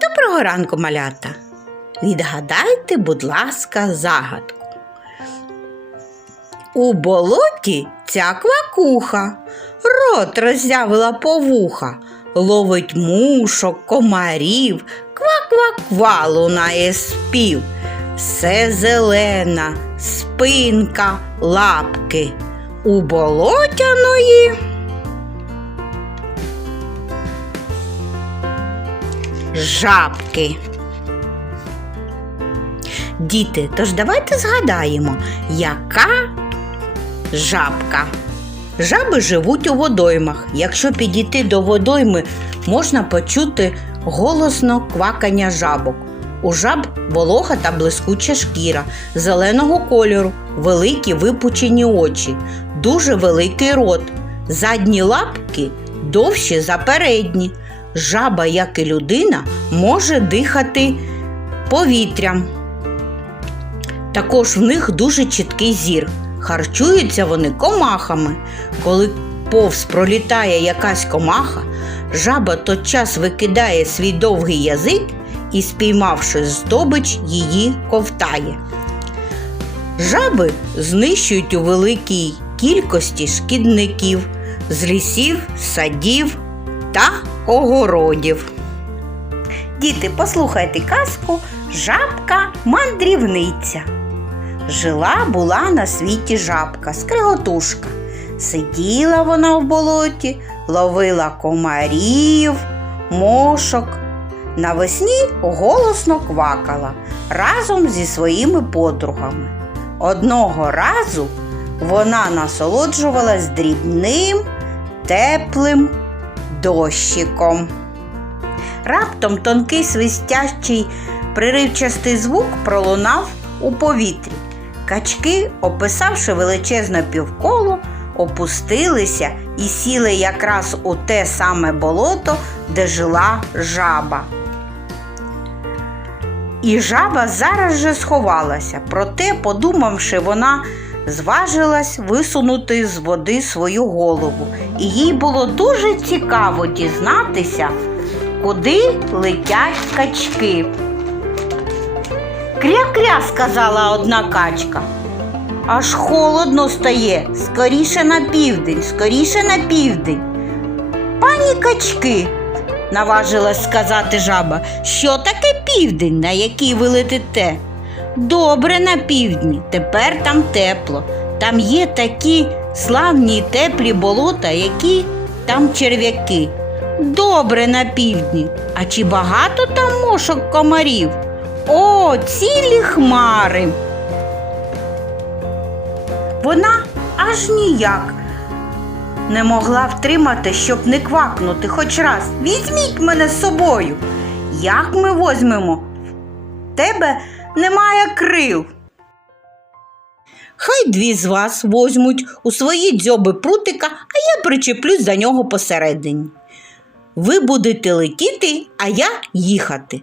Доброго ранку, малята. Відгадайте, будь ласка, загадку. У болоті ця квакуха, рот роззявила по вуха, ловить мушок, комарів, ква-ква-ква лунає спів. Все зелена, спинка, лапки. У болотяної. Жабки. Діти, тож давайте згадаємо, яка жабка. Жаби живуть у водоймах. Якщо підійти до водойми, можна почути голосно квакання жабок. У жаб волога та блискуча шкіра, зеленого кольору, великі випучені очі, дуже великий рот, задні лапки довші за передні. Жаба, як і людина, може дихати повітрям. Також в них дуже чіткий зір. Харчуються вони комахами. Коли повз пролітає якась комаха, жаба тотчас викидає свій довгий язик і, спіймавши здобич, її ковтає. Жаби знищують у великій кількості шкідників з лісів, садів та огородів. Діти, послухайте казку Жабка мандрівниця. Жила була на світі жабка, скриготушка. Сиділа вона в болоті, ловила комарів, мошок. Навесні голосно квакала разом зі своїми подругами. Одного разу вона насолоджувалась дрібним, теплим дощиком. Раптом тонкий свистящий приривчастий звук пролунав у повітрі. Качки, описавши величезне півколо, опустилися і сіли якраз у те саме болото, де жила жаба. І жаба зараз же сховалася, проте, подумавши, вона зважилась висунути з води свою голову, і їй було дуже цікаво дізнатися, куди летять качки. Кря-кря, сказала одна качка. Аж холодно стає, скоріше на південь, скоріше на південь. Пані качки, наважилась сказати жаба, що таке південь, на який ви летите? Добре на півдні, тепер там тепло. Там є такі славні теплі болота, які там черв'яки. Добре на півдні. А чи багато там мошок комарів? О, цілі хмари. Вона аж ніяк не могла втримати, щоб не квакнути хоч раз. Візьміть мене з собою. Як ми возьмемо? Тебе немає крил. Хай дві з вас возьмуть у свої дзьоби прутика, а я причеплюсь за нього посередині. Ви будете летіти, а я їхати.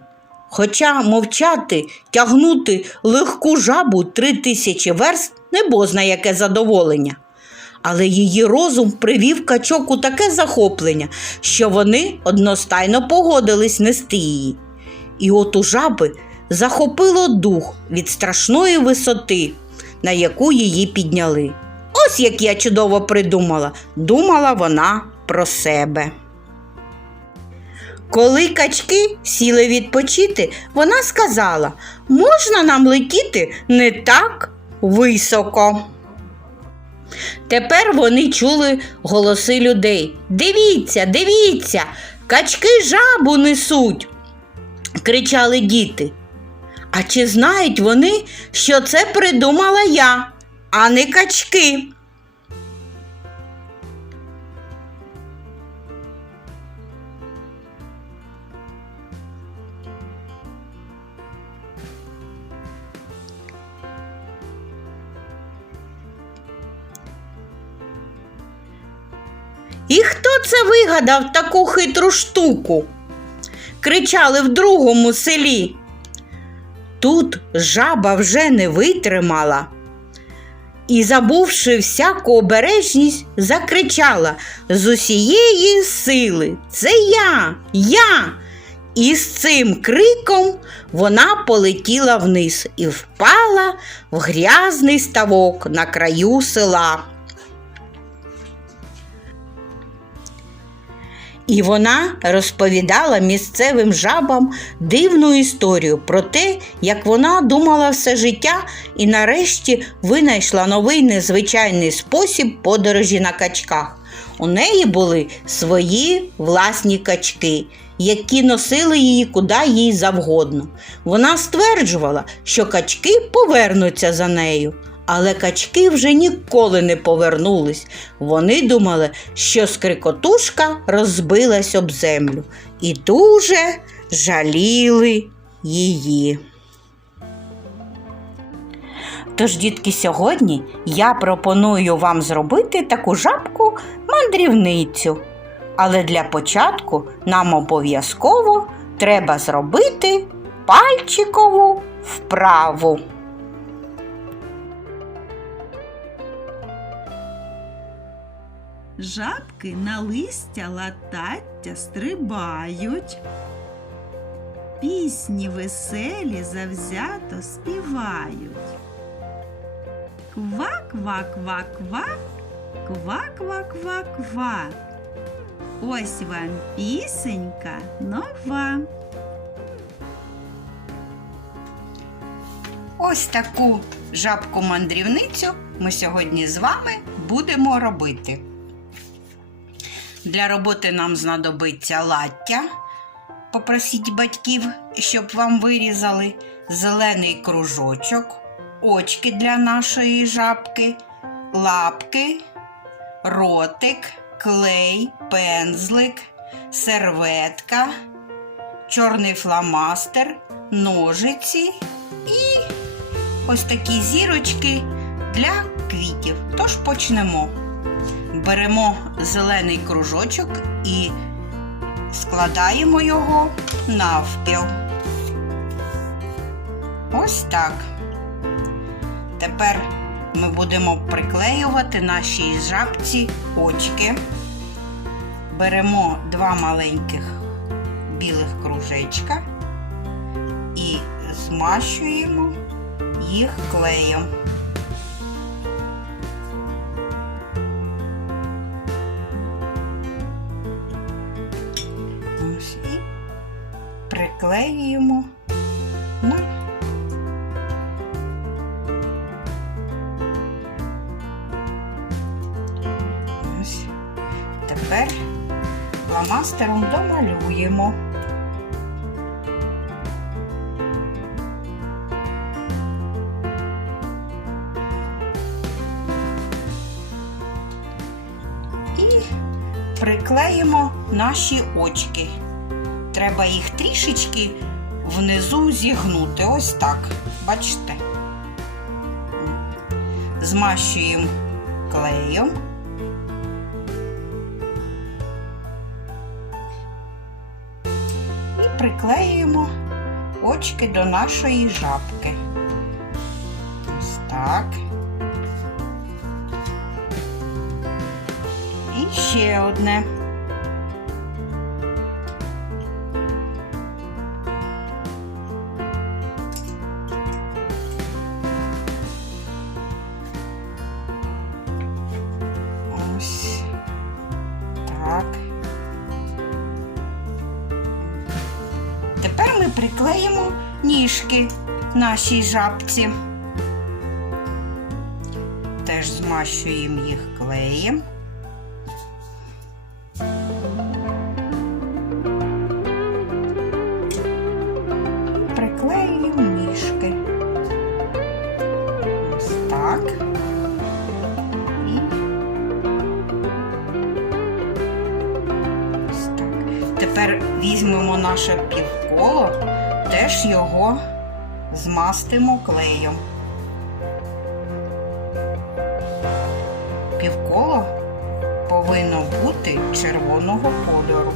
Хоча мовчати, тягнути легку жабу три тисячі верст не бозна яке задоволення. Але її розум привів качок у таке захоплення, що вони одностайно погодились нести її. І от у жаби захопило дух від страшної висоти, на яку її підняли. Ось як я чудово придумала, думала вона про себе. Коли качки сіли відпочити, вона сказала, можна нам летіти не так високо. Тепер вони чули голоси людей. Дивіться, дивіться, качки жабу несуть, кричали діти. А чи знають вони, що це придумала я, а не качки? І хто це вигадав таку хитру штуку? кричали в другому селі. Тут жаба вже не витримала і, забувши всяку обережність, закричала з усієї сили Це я, я. І з цим криком вона полетіла вниз і впала в грязний ставок на краю села. І вона розповідала місцевим жабам дивну історію про те, як вона думала все життя і нарешті винайшла новий незвичайний спосіб подорожі на качках. У неї були свої власні качки, які носили її куди їй завгодно. Вона стверджувала, що качки повернуться за нею. Але качки вже ніколи не повернулись. Вони думали, що скрикотушка розбилась об землю і дуже жаліли її. Тож, дітки, сьогодні я пропоную вам зробити таку жабку мандрівницю. Але для початку нам обов'язково треба зробити пальчикову вправу. Жабки на листя латаття стрибають. Пісні веселі завзято співають. Ква-ква-ква-ква, ква-ква-ква-ква. Ось вам пісенька нова. Ось таку жабку-мандрівницю ми сьогодні з вами будемо робити. Для роботи нам знадобиться лаття. Попросіть батьків, щоб вам вирізали зелений кружочок, очки для нашої жабки, лапки, ротик, клей, пензлик, серветка, чорний фломастер, ножиці і ось такі зірочки для квітів. Тож почнемо. Беремо зелений кружочок і складаємо його навпіл. Ось так. Тепер ми будемо приклеювати нашій жабці очки. Беремо два маленьких білих кружечка і змащуємо їх клеєм. Приклеюємо на ось. Тепер фломастером домалюємо. Приклеїмо наші очки. Треба їх трішечки внизу зігнути. Ось так. Бачите? Змащуємо клеєм. І приклеюємо очки до нашої жабки. Ось так. І ще одне. Нашій жабці. Теж змащуємо їх клеєм. Приклеюємо ніжки. Ось так. Ось так. Тепер візьмемо наше півколо, теж його змастимо клеєм. Півколо повинно бути червоного кольору.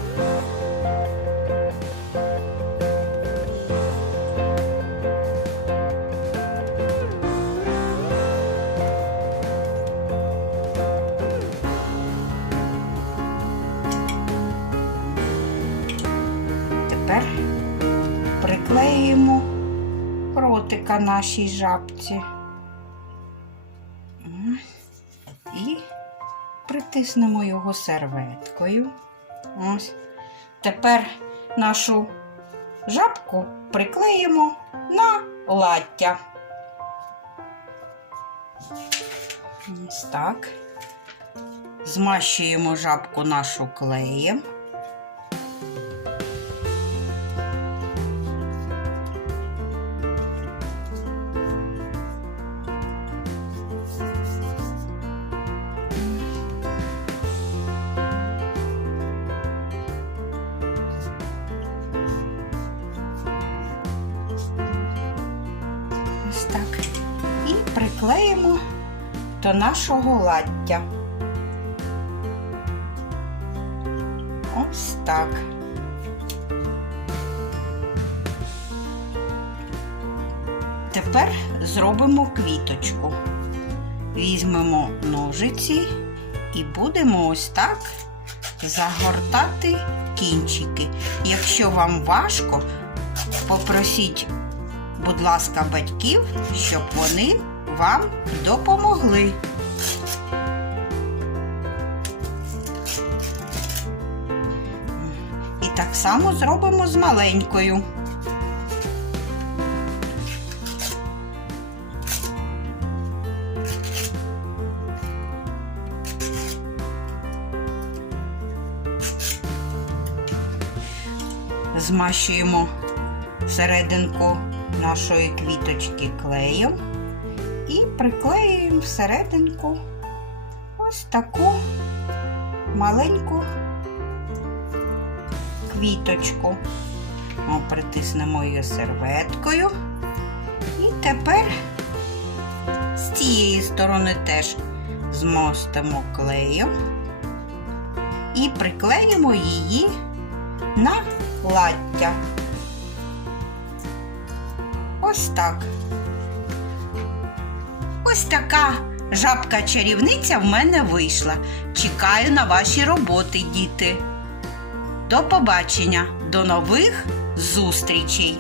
Ротика нашій жабці. І притиснемо його серветкою. Ось. Тепер нашу жабку приклеїмо на лаття. Ось так. Змащуємо жабку нашу клеєм. Приклеїмо до нашого лаття. Ось так. Тепер зробимо квіточку. Візьмемо ножиці і будемо ось так загортати кінчики. Якщо вам важко, попросіть будь ласка, батьків, щоб вони вам допомогли. І так само зробимо з маленькою. Змащуємо серединку нашої квіточки клеєм приклеюємо всерединку ось таку маленьку квіточку. О, притиснемо її серветкою. І тепер з цієї сторони теж змостимо клеєм і приклеїмо її на лаття. Ось так. Ось така жабка-чарівниця в мене вийшла. Чекаю на ваші роботи, діти. До побачення, до нових зустрічей!